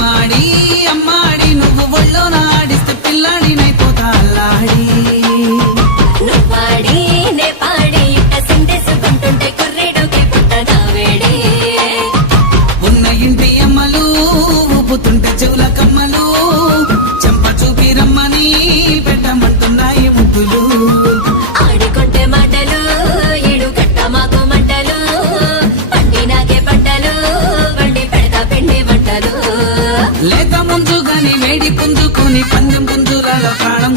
అమ్మాడి అమ్మాడి నువ్వు ఒళ్ళో నాడిస్తే పిల్లాడినైపోతా అల్లాడి నువ్వాడి నే పాడి ఇట్ట సింటేసుకుంటుంటే కుర్రేడుకి పుట్టగా వేడి ఉన్న ఇంటి అమ్మలు ఊపుతుంటే చెవుల కమ్మలు చెంప చూపి రమ్మని పెట్టమంటున్నాయి ముద్దులు ఆడుకుంటే మాటలు ఏడు కట్ట మాకు మంటలు పండినాకే పంటలు వండి పెడతా పిండి వంటలు లేత ముంజు గాని వేడి పుంజుకొని పందెం పుంజులలో ప్రాణం